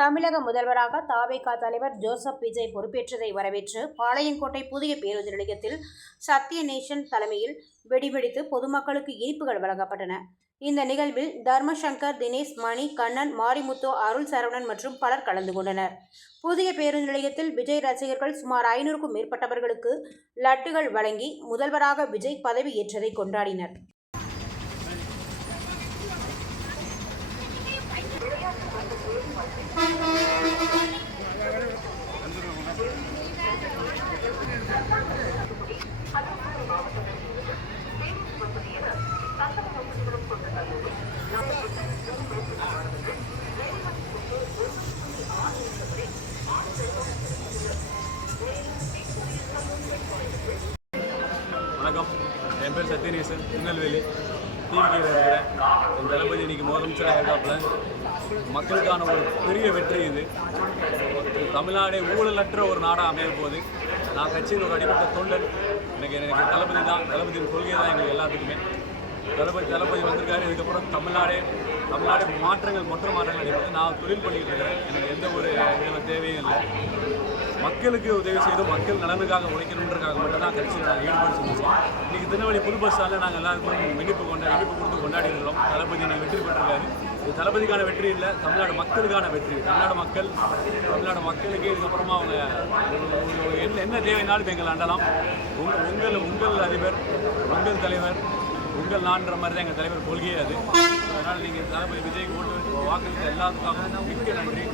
தமிழக முதல்வராக தவேக தலைவர் ஜோசப் விஜய் பொறுப்பேற்றதை வரவேற்று பாளையங்கோட்டை புதிய பேருந்து நிலையத்தில் சத்யநேசன் தலைமையில் வெடிவெடித்து பொதுமக்களுக்கு இனிப்புகள் வழங்கப்பட்டன. இந்த நிகழ்வில் தர்மசங்கர், தினேஷ், மணி, கண்ணன், மாரிமுத்து, அருள் சரவணன் மற்றும் பலர் கலந்து கொண்டனர். புதிய பேருந்து நிலையத்தில் விஜய் ரசிகர்கள் சுமார் 500க்கும் மேற்பட்டவர்களுக்கு லட்டுகள் வழங்கி முதல்வராக விஜய் பதவி ஏற்றதை கொண்டாடினர். வணக்கம், என் பேர் சத்யநேசன், திருநெல்வேலி டிவிக்கில் இருக்கிறேன். என் தளபதி இன்னைக்கு முதலமைச்சராக இருக்காப்புல. மக்களுக்கான ஒரு பெரிய வெற்றி இது. தமிழ்நாடே ஊழலற்ற ஒரு நாடாக அமைய போகுது. நான் கட்சியில் ஒரு அடிப்பட்ட தொண்டன். எனக்கு தளபதி தான், தளபதியின் கொள்கை தான் எங்களுக்கு எல்லாத்துக்குமே. தளபதி வந்திருக்காரு. இதுக்கப்புறம் தமிழ்நாடு மாற்றங்கள் அடிப்பது. நான் தொழில் பண்ணிக்கிட்டு இருக்கிறேன். எனக்கு எந்த ஒரு இதில் தேவையும் இல்லை. மக்களுக்கு உதவி செய்து மக்கள் நலனுக்காக உழைக்கணுன்றதுக்காக மட்டும்தான் கட்சியில் நாங்கள் ஈடுபாடு செஞ்சோம். இன்றைக்கி திருநெல்வேலி புது பஸ் ஸ்டாண்டில் நாங்கள் எல்லாருக்கும் இனிப்பு கொடுத்து கொண்டாடி இருக்கிறோம். தளபதி இன்னைக்கு வெற்றி பெற்றிருக்காரு. இது தளபதிக்கான வெற்றி இல்லை, தமிழ்நாடு மக்களுக்கான வெற்றி. தமிழ்நாடு மக்களுக்கு இதுக்கப்புறமா அவங்க என்ன தேவைனாலும் எங்களை அண்டலாம். உங்கள் அதிபர், உங்கள் தலைவர், உங்கள் நான்ற மாதிரி தான் எங்கள் தலைவர் கொள்கையே அது. அதனால் நீங்கள் தளபதி விஜய் ஓட்டு வாக்களித்த எல்லாத்துக்காகவும் மிக்க நன்றி.